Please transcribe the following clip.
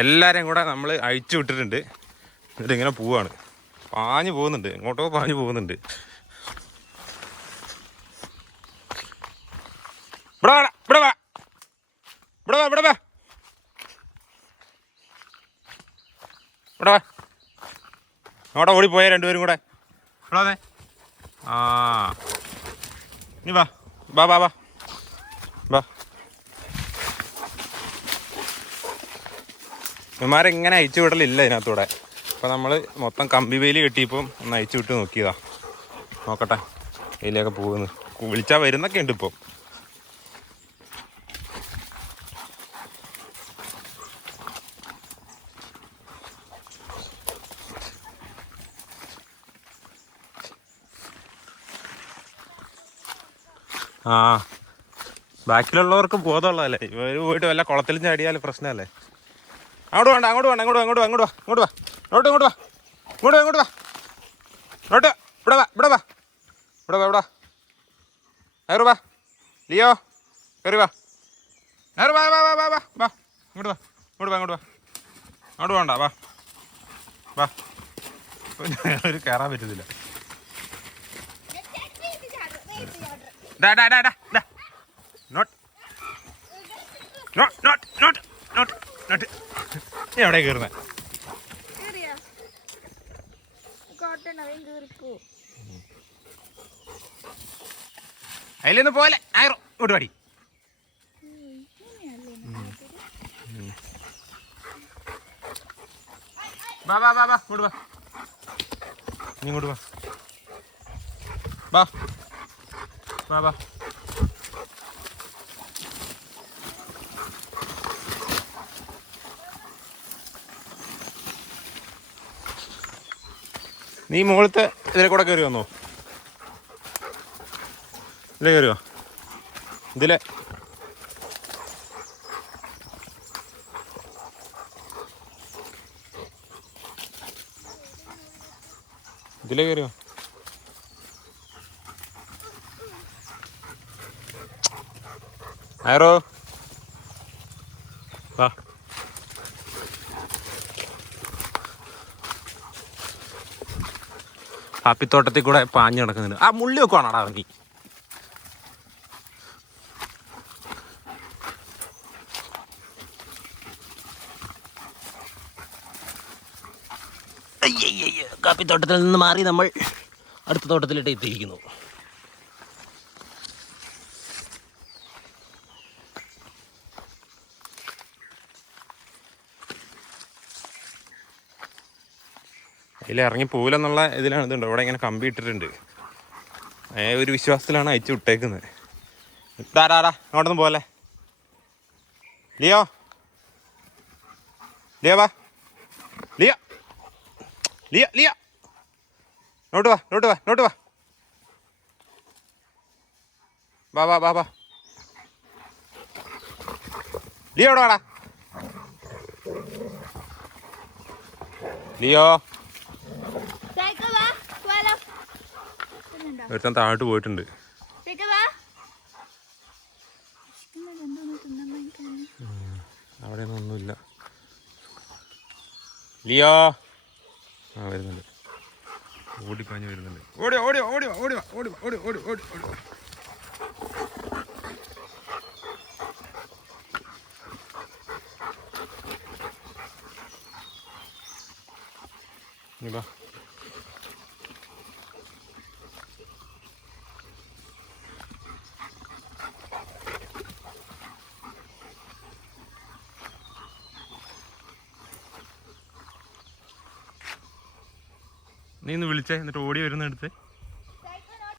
എല്ലാവരെയും കൂടെ നമ്മൾ അഴിച്ചു വിട്ടിട്ടുണ്ട്. എന്നിട്ട് ഇങ്ങനെ പോവാണ്. പാഞ്ഞു പോകുന്നുണ്ട്, എങ്ങോട്ടോ പാഞ്ഞു പോകുന്നുണ്ട്. ഇവിടെ വാ, ഇവിടെ വാ, ഇവിടെ വാ, ഇവിടെ വാ, ഇവിടെ വാ. അങ്ങോട്ട് ഓടിപ്പോയ രണ്ടുപേരും കൂടെ. ഇവിടെ വന്നേ. ആ ഇനി വാ വാ വാ വാ വാ. ഇവന്മാരെങ്ങനെ അയച്ചു വിടലില്ല ഇതിനകത്തൂടെ. അപ്പോൾ നമ്മൾ മൊത്തം കമ്പി വേലി കെട്ടിയപ്പം ഒന്ന് അയച്ചു വിട്ട് നോക്കിയതാ. നോക്കട്ടെ ഇതിലേക്ക് പോകുന്നു. വിളിച്ചാൽ വരുന്നൊക്കെ ഉണ്ട് ഇപ്പം. ആ ബാക്കിലുള്ളവർക്ക് ബോധമുള്ളതല്ലേ. ഇവർ പോയിട്ട് വല്ല കുളത്തിലും ചാടിയാൽ പ്രശ്നമല്ലേ. അങ്ങോട്ട് വേണ്ട, അങ്ങോട്ട് വേണ്ട, അങ്ങോട്ട് വാ, അങ്ങോട്ട് വാ, അങ്ങോട്ട് വാ, അങ്ങോട്ട് വാ, അങ്ങോട്ട് ഇങ്ങോട്ട് വാ, ഇങ്ങോട്ട് ഇങ്ങോട്ട് വാ, ഇങ്ങോട്ട് ഇവിടെ വാ, ഇവിടെ വാ, ഇവിടെ വാ, ഇവിടെ കയറി വാ. ലിയോ കയറി വാ, കയറി വാ, വാ വാ വാ വാ വാ, ഇങ്ങോട്ട് വാ, ഇങ്ങോട്ട് വാ, ഇങ്ങോട്ട് വാ, അങ്ങോട്ട് വേണ്ട, വാ വാ. ഒരു കയറാൻ പറ്റത്തില്ല. നീ എവിടെ കയറുന്നേ? അതിലൊന്ന് പോലെ ആയിരം ഇങ്ങോട്ട് പാടി. വാ വാ വാ വാ, ഇങ്ങോട്ട് വാ, നീ ഇങ്ങോട്ട് വാ, വാ വാ വാ. നീ മുകളിലത്തെ ഇതിലെ കൂടെ കയറി വന്നോ? ഇതിലെ കയറിയോ? ഇതിലെ ഇതിലെ കയറിയോ? ആരോ വാ. കാപ്പിത്തോട്ടത്തിൽ കൂടെ പാഞ്ഞു നടക്കുന്നുണ്ട്. ആ മുള്ളി വെക്കുവാണോടാ നീ? അയ്യയ്യ, കാപ്പിത്തോട്ടത്തിൽ നിന്ന് മാറി നമ്മൾ അടുത്ത തോട്ടത്തിലിട്ട് എത്തിയിരിക്കുന്നു. അതിൽ ഇറങ്ങി പോലെന്നുള്ള ഇതിലാണ് ഇതുണ്ട്. ഇവിടെ ഇങ്ങനെ കമ്പി ഇട്ടിട്ടുണ്ട്. ഒരു വിശ്വാസത്തിലാണ് അയച്ചു വിട്ടേക്കുന്നത്. ഇതാടാ അങ്ങോട്ടൊന്നും പോലെ. ലിയോ, ലിയോ വാ, ലിയോ, ലിയോ, ലിയോ, നോട്ട് വാ, നോട്ട് വാ, നോട്ട് വാ, വാ വാ വാ വാ. ലിയോ എവിടെ വാടാ? ലിയോ ഒരുത്തൻ താഴോട്ട് പോയിട്ടുണ്ട്. അവിടെ ഒന്നുമില്ല. ലിയോ ആ വരുന്നുണ്ട്, ഓടിപ്പാഞ്ഞ് വരുന്നുണ്ട്. ഓടി ഓടി ഓടി ഓടി ഓടി ഓടി ഓടി ഓടി ഓടി. നീ വാ. നീ ഒന്ന് വിളിച്ചേ, എന്നിട്ട് ഓടി വരുന്ന എടുത്ത്.